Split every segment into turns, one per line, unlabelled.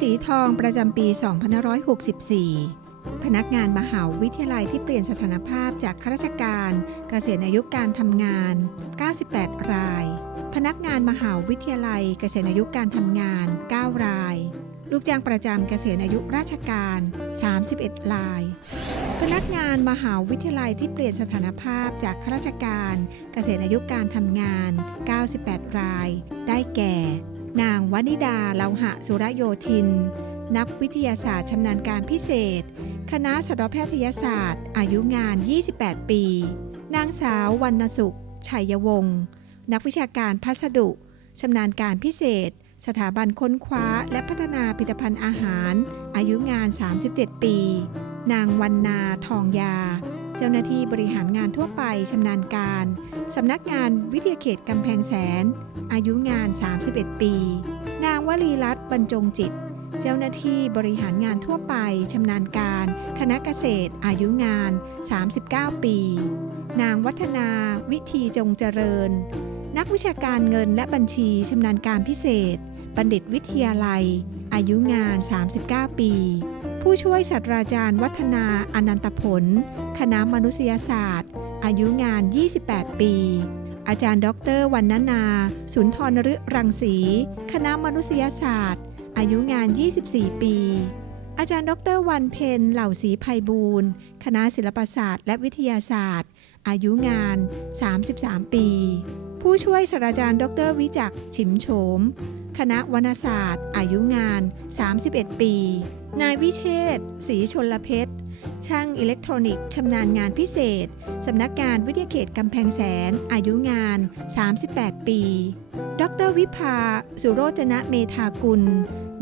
สีทองประจำปี 2564 พนักงานมหาวิทยาลัยที่เปลี่ยนสถานภาพจากข้าราชการเกษียณอายุการทำงาน 98 ราย พนักงานมหาวิทยาลัยเกษียณอายุการทำงาน 9 ราย ลูกจ้างประจำเกษียณอายุราชการ 31 ราย พนักงานมหาวิทยาลัยที่เปลี่ยนสถานภาพจากข้าราชการเกษียณอายุการทำงาน 98 ราย ได้แก่ นางวนิดาเลาหะสุรโยธิน นักวิทยาศาสตร์ชำนาญการพิเศษ คณะสัตวแพทยศาสตร์ อายุงาน 28 ปี นางสาววรรณสุข ชัยวงศ์นักวิชาการพัสดุชำนาญการพิเศษ สถาบันค้นคว้าและพัฒนาผลิตภัณฑ์อาหาร อายุงาน 37 ปี นางวันนาทองยา เจ้าหน้าที่บริหารงานทั่วไปชำนาญการ สำนักงานวิทยาเขตกำแพงแสน อายุงาน 31 ปี นางวลีรัตน์บรรจงจิต เจ้าหน้าที่บริหารงานทั่วไปชำนาญการ คณะเกษตร อายุงาน 39 ปี นางวัฒนาวิธีจงเจริญ นักวิชาการเงินและบัญชีชำนาญการพิเศษ บัณฑิตวิทยาลัย อายุงาน 39 ปี ผู้ช่วยศาสตราจารย์วัฒนาอนันตผล คณะมนุษยศาสตร์ อายุงาน 28 ปี อาจารย์ดรวันนนา สุนทรนฤรังสี คณะมนุษยศาสตร์ อายุงาน 24 ปี อาจารย์ดรวันเพนเหล่าศรีไพบูลย์คณะศิลปศาสตร์ และวิทยาศาสตร์ อายุงาน 33 ปี ผู้ช่วยศาสตราจารย์ ดรวิจักฉิมโฉม คณะวรรณศาสตร์ อายุงาน 31 ปี นายวิเชษศรีชนละเพชร ช่างอิเล็กทรอนิกส์ชำนาญงานพิเศษ สำนักงานวิทยาเขตกำแพงแสน อายุงาน 38 ปี ดรวิภา สุโรจนะเมธากุล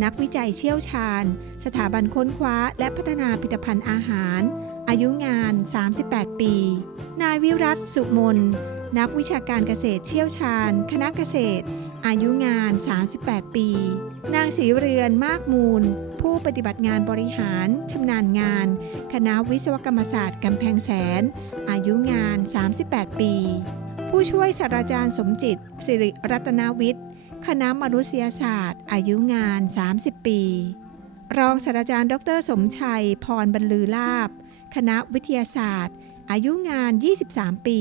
นักวิจัยเชี่ยวชาญ สถาบันค้นคว้าและพัฒนาผลิตภัณฑ์อาหาร อายุงาน 38 ปี นายวิรัตสุมน นักวิชาการเกษตรเชี่ยวชาญ คณะเกษตร อายุงาน 38 ปี นางศรีเรือนมากมูล ผู้ปฏิบัติงานบริหารชำนาญงาน คณะวิศวกรรมศาสตร์กำแพงแสน อายุงาน 38 ปี ผู้ช่วยศาสตราจารย์สมจิต สิริรัตนวิทย์ คณะมนุษยศาสตร์ อายุงาน 30 ปี รองศาสตราจารย์ ดร สมชัย พรบรรลือลาบ คณะวิทยาศาสตร์ อายุงาน 23 ปี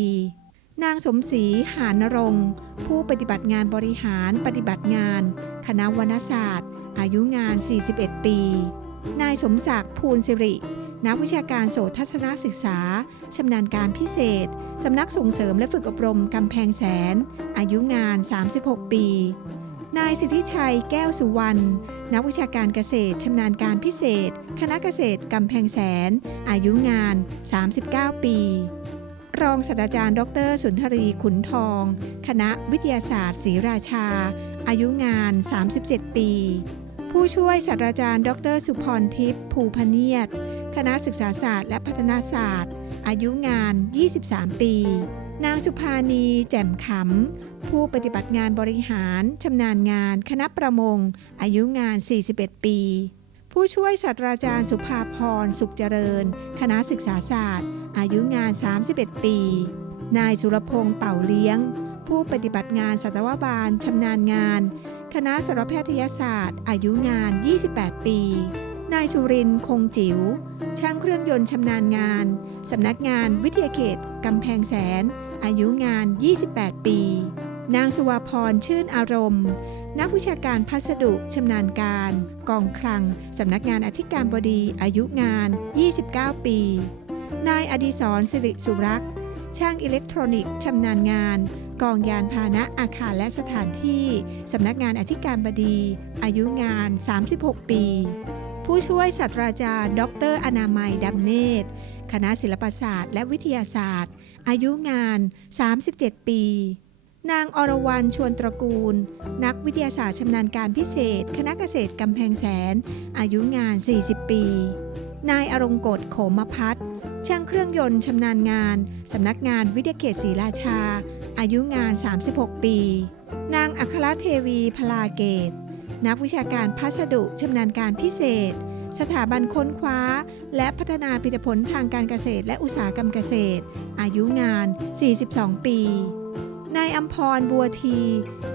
นางสมศรีหานรงผู้ปฏิบัติงานบริหารปฏิบัติงาน คณะวรรณศาสตร์ อายุงาน 41 ปี นายสมศักดิ์ภูลสิริ นักวิชาการโสทัศนศึกษา ชำนาญการพิเศษ สำนักส่งเสริมและฝึกอบรมกำแพงแสน อายุงาน 36 ปี นายสิทธิชัยแก้วสุวรรณ นักวิชาการเกษตรชำนาญการพิเศษ คณะเกษตรกำแพงแสน อายุงาน 39 ปี รองศาสตราจารย์ ดร สุนทรีขุนทอง คณะวิทยาศาสตร์ศรีราชา อายุงาน 37 ปี ผู้ช่วยศาสตราจารย์ ดร สุพรทิพย์ภูพเนียดคณะศึกษาศาสตร์และพัฒนาศาสตร์ อายุงาน 23 ปี นางสุภานีแจ่มขำ ผู้ปฏิบัติงานบริหารชำนาญงาน คณะประมง อายุงาน 41 ปี ผู้ช่วยศาสตราจารย์สุภาพรสุขเจริญ คณะศึกษาศาสตร์ อายุงาน 31 ปี นายสุรพงษ์เป่าเลี้ยง ผู้ปฏิบัติงานสัตวบาลชำนาญงาน คณะสัตวแพทยศาสตร์ อายุงาน 28 ปี นายสุรินคงจิ๋ว ช่างเครื่องยนต์ชำนาญงาน สำนักงานวิทยาเขตกำแพงแสน อายุงาน 28 ปี นางสุวาพรชื่นอารมณ์นักวิชาการพัสดุชำนาญการ กองคลัง สำนักงานอธิการบดีอายุงาน 29 ปี นายอดีศรสิริสุรักษ์ ช่างอิเล็กทรอนิกส์ชำนาญงาน กองยานพาหนะอาคารและสถานที่ สำนักงานอธิการบดี อายุงาน 36 ปี ผู้ช่วยศาสตราจารย์ ดร อนามัยดำเนตร คณะศิลปศาสตร์ และวิทยาศาสตร์ อายุงาน 37 ปีนางอรวรรณชวนตระกูล นักวิทยาศาสตร์ชำนาญการพิเศษ คณะเกษตรกำแพงแสน อายุงาน 40 ปี นายอรงกฎโขมพัฒน์ ช่างเครื่องยนต์ชำนาญงาน สำนักงานวิทยาเขตศรีราชา อายุงาน 36 ปี นางอัครเทวีพลาเกต นักวิชาการพัสดุชำนาญการพิเศษ สถาบันค้นคว้า และพัฒนาผลิตผลทางการเกษตรและอุตสาหกรรมเกษตร อายุงาน 42 ปีนายอัมพรบัวที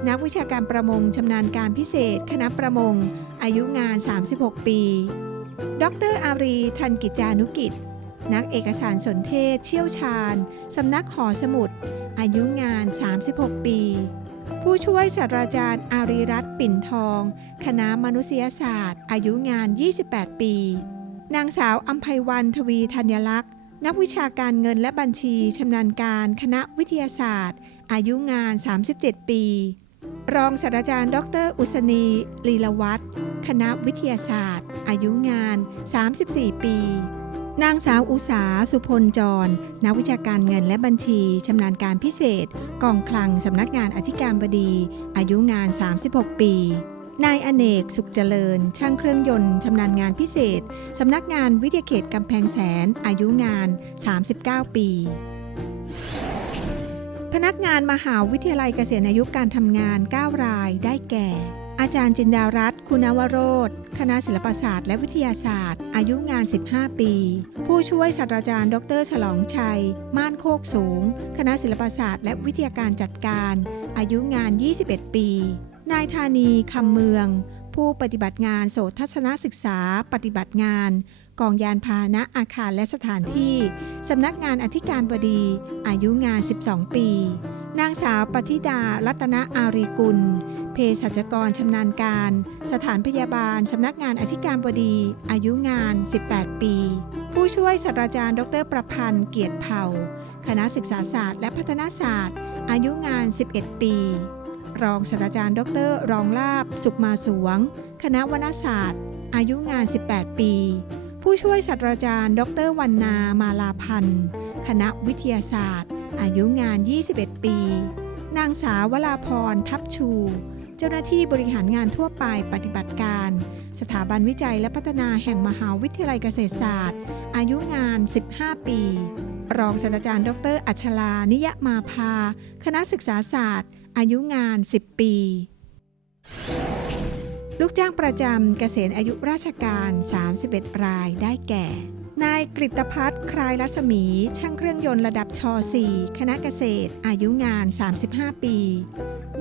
นักวิชาการประมงชำนาญการพิเศษ คณะประมง อายุงาน 36 ปี ดรอารี ทันกิจานุกิจ นักเอกสารสนเทศเชี่ยวชาญ สำนักหอสมุด อายุงาน 36 ปี ผู้ช่วยศาสตราจารย์อารีรัตน์ปิ่นทอง คณะมนุษยศาสตร์ อายุงาน 28 ปี นางสาวอัมภัยวันทวีธัญลักษณ์ นักวิชาการเงินและบัญชีชำนาญการคณะวิทยาศาสตร์ อายุงาน 37 ปี รองศาสตราจารย์ ดร อุศนีลีลวัฒน์คณะวิทยาศาสตร์ อายุงาน 34 ปี นางสาวอุสาสุพลจร นักวิชาการเงินและบัญชี ชำนาญการพิเศษ กองคลังสำนักงานอธิการบดี อายุงาน 36 ปีนายอเนกสุขเจริญ ช่างเครื่องยนต์ชำนาญงานพิเศษ สำนักงานวิทยาเขตกำแพงแสน อายุงาน 39 ปี พนักงานมหาวิทยาลัยเกษียณอายุการทำงาน 9 รายได้แก่ อาจารย์จินดารัตน์คุณวโรธคณะศิลปศาสตร์และวิทยาศาสตร์ อายุงาน 15 ปี ผู้ช่วยศาสตราจารย์ ดร ฉลองชัย ม่านโคกสูง คณะศิลปศาสตร์ และวิทยาการจัดการ อายุงาน 21 ปี นายธานีคำเมือง ผู้ปฏิบัติงานโสทัศนศึกษา ปฏิบัติงาน กองยานพาหนะอาคารและสถานที่สำนักงานอธิการบดี อายุงาน 12 ปี นางสาวปฏิดารัตนอารีกุล เภสัชกรชำนาญการ สถานพยาบาล สำนักงานอธิการบดี อายุงาน 18 ปี ผู้ช่วยศาสตราจารย์ ดรประพันธ์ เกียรติเผ่า คณะศึกษาศาสตร์ และพัฒนาศาสตร์ อายุงาน 11 ปี รองศาสตราจารย์ ดร รองลาบ สุขมาสวง คณะวรรณศาสตร์ อายุงาน 18 ปี ผู้ช่วยศาสตราจารย์ ดรวันนามาลาพันธ์ คณะวิทยาศาสตร์ อายุงาน 21 ปี นางสาววราพรทับชู เจ้าหน้าที่บริหารงานทั่วไปปฏิบัติการ สถาบันวิจัยและพัฒนาแห่งมหาวิทยาลัยเกษตรศาสตร์ อายุงาน 15 ปี รองศาสตราจารย์ ดร อัชลา นิยมาภา คณะศึกษาศาสตร์ อายุงาน 10 ปี ลูกจ้างประจำเกษียณอายุราชการ 31 รายได้แก่ นายกฤตพัฒน์คลายรัศมี ช่างเครื่องยนต์ระดับช .4 คณะเกษตร อายุงาน 35 ปี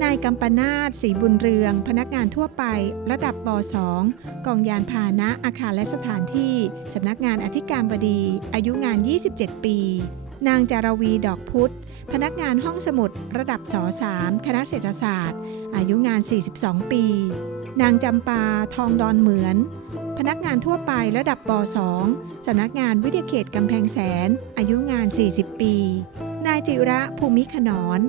นายกัมปนาตศรีบุญเรือง พนักงานทั่วไป ระดับป .2 กองยานพาหนะอาคารและสถานที่ สำนักงานอธิการบดี อายุงาน 27 ปี นางจารวีดอกพุธ พนักงานห้องสมุด ระดับส .3 คณะเศรษฐศาสตร์ อายุงาน 42 ปี นางจำปาทองดอนเหมือน พนักงานทั่วไประดับป .2 สำนักงานวิทยาเขตกำแพงแสน อายุงาน 40 ปี นายจิระภูมิขนอน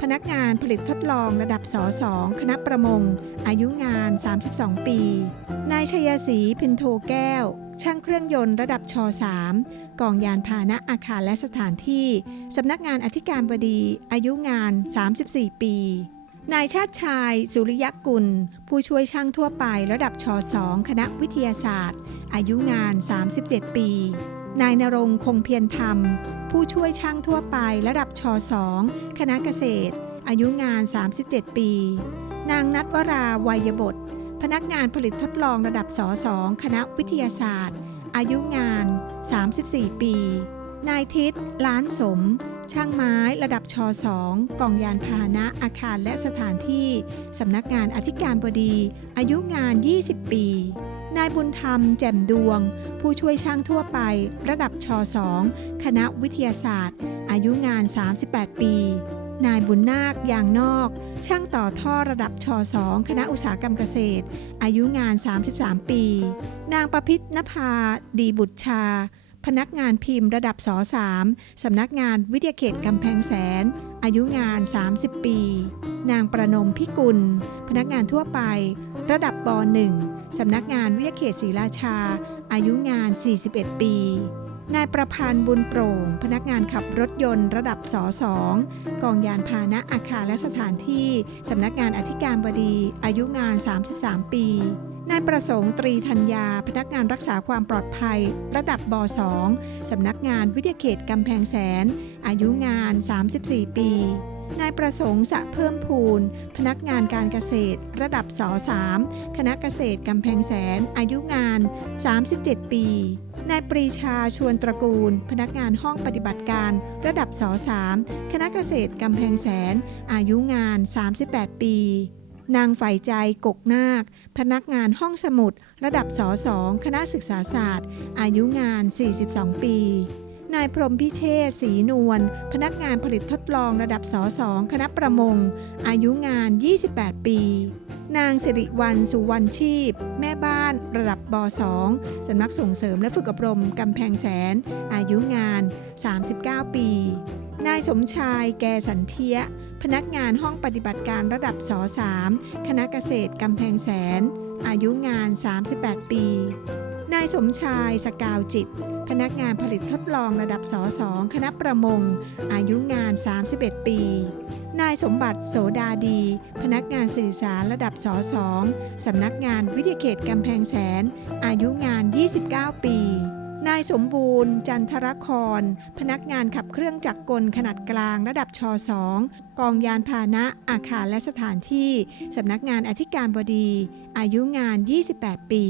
พนักงานผลิตทดลองระดับส2คณะประมง อายุงาน 32 ปี นายชยศรีพินโทแก้ว ช่างเครื่องยนต์ระดับช 3 กองยานพาหนะอาคารและสถานที่ สำนักงานอธิการบดี อายุงาน 34 ปี นายชาติชาย สุริยกุล ผู้ช่วยช่างทั่วไประดับช2คณะวิทยาศาสตร์ อายุงาน 37 ปี นายนรงคงเพียรธรรม ผู้ช่วยช่างทั่วไประดับช2คณะเกษตร อายุงาน 37 ปี นางนัทวราวัยบท พนักงานผลิตทดลองระดับส2คณะวิทยาศาสตร์ อายุงาน 34 ปี นายทิศล้านสม ช่างไม้ระดับช2กองยานพาหนะอาคารและสถานที่ สำนักงานอธิการบดี อายุงาน 20 ปี นายบุญธรรม แจ่มดวง ผู้ช่วยช่างทั่วไป ระดับช2คณะวิทยาศาสตร์ อายุงาน 38 ปี นายบุญนาคยางนอก ช่างต่อท่อระดับช2คณะอุตสาหกรรมเกษตร อายุงาน 33 ปี นางประพิษนภา ดีบุตรชา พนักงานพิมพ์ระดับส3สำนักงานวิทยาเขตกำแพงแสน อายุงาน 30 ปี นางประนมพิกุล พนักงานทั่วไป ระดับป .1 สำนักงานวิทยาเขตศรีราชา อายุงาน 41 ปีนายประพันธ์บุญโปร่ง พนักงานขับรถยนต์ระดับส2กองยานพาหนะอาคารและสถานที่ สำนักงานอธิการบดี อายุงาน 33 ปี นายประสงค์ตรีธัญญา พนักงานรักษาความปลอดภัย ระดับบ2สำนักงานวิทยาเขตกำแพงแสน อายุงาน 34 ปีนายประสงค์สะเพิ่มพูน พนักงานการเกษตร ระดับส3คณะเกษตรกำแพงแสน อายุงาน 37 ปี นายปรีชาชวนตระกูล พนักงานห้องปฏิบัติการ ระดับส3คณะเกษตรกำแพงแสน อายุงาน 38 ปี นางฝ่ายใจกกนาค พนักงานห้องสมุด ระดับส2คณะศึกษาศาสตร์ อายุงาน 42 ปี นายพรมพิเชษฐ์ศรีนวล พนักงานผลิตทดลองระดับส2คณะประมง อายุงาน 28 ปี นางสิริวัลสุวรรณชีพ แม่บ้าน ระดับบ2สำนักส่งเสริมและฝึกอบรมกำแพงแสน อายุงาน 39 ปี นายสมชายแกสันเทีย พนักงานห้องปฏิบัติการระดับส3คณะเกษตรกำแพงแสน อายุงาน 38 ปี นายสมชายสกาวจิต พนักงานผลิตทดลองระดับส2คณะประมง อายุงาน 31 ปี นายสมบัติโสดาดี พนักงานสื่อสารระดับส2สำนักงานวิทยาเขตกำแพงแสน อายุงาน 29 ปีนาย สมบูรณ์ จันทรคร พนักงานขับเครื่องจักรกลขนาดกลางระดับช2กองยานพาหนะอาคารและสถานที่สำนักงานอธิการบดี อายุงาน 28 ปี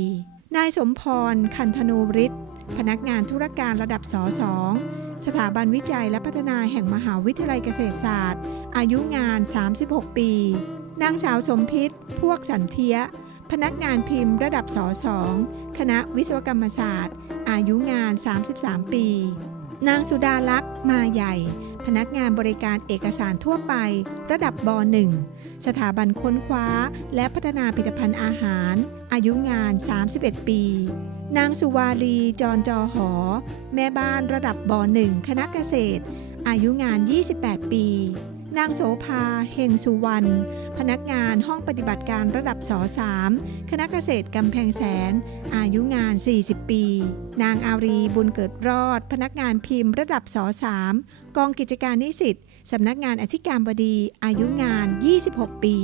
นายสมพร คันธนูฤทธิ์พนักงานธุรการระดับส2สถาบันวิจัยและพัฒนาแห่งมหาวิทยาลัยเกษตรศาสตร์ อายุงาน 36 ปี นางสาวสมพิษ พวกสันเทีย พนักงานพิมพ์ระดับส2คณะวิศวกรรมศาสตร์ อายุงาน 33 ปี นางสุดาลักษ์มาใหญ่ พนักงานบริการเอกสารทั่วไป ระดับบ1สถาบันค้นคว้า และพัฒนาผลิตภัณฑ์อาหาร อายุงาน 31 ปี นางสุวาลีจรจอหอ แม่บ้านระดับบ 1 คณะเกษตร อายุงาน 28 ปี นางโสภาเฮงสุวรรณ พนักงานห้องปฏิบัติการระดับสสามคณะเกษตรกำแพงแสน อายุงาน 40 ปี นางอารีบุญเกิดรอด พนักงานพิมพ์ระดับสสามกองกิจการนิสิตสำนักงานอธิการบดีอายุงาน 26 ปี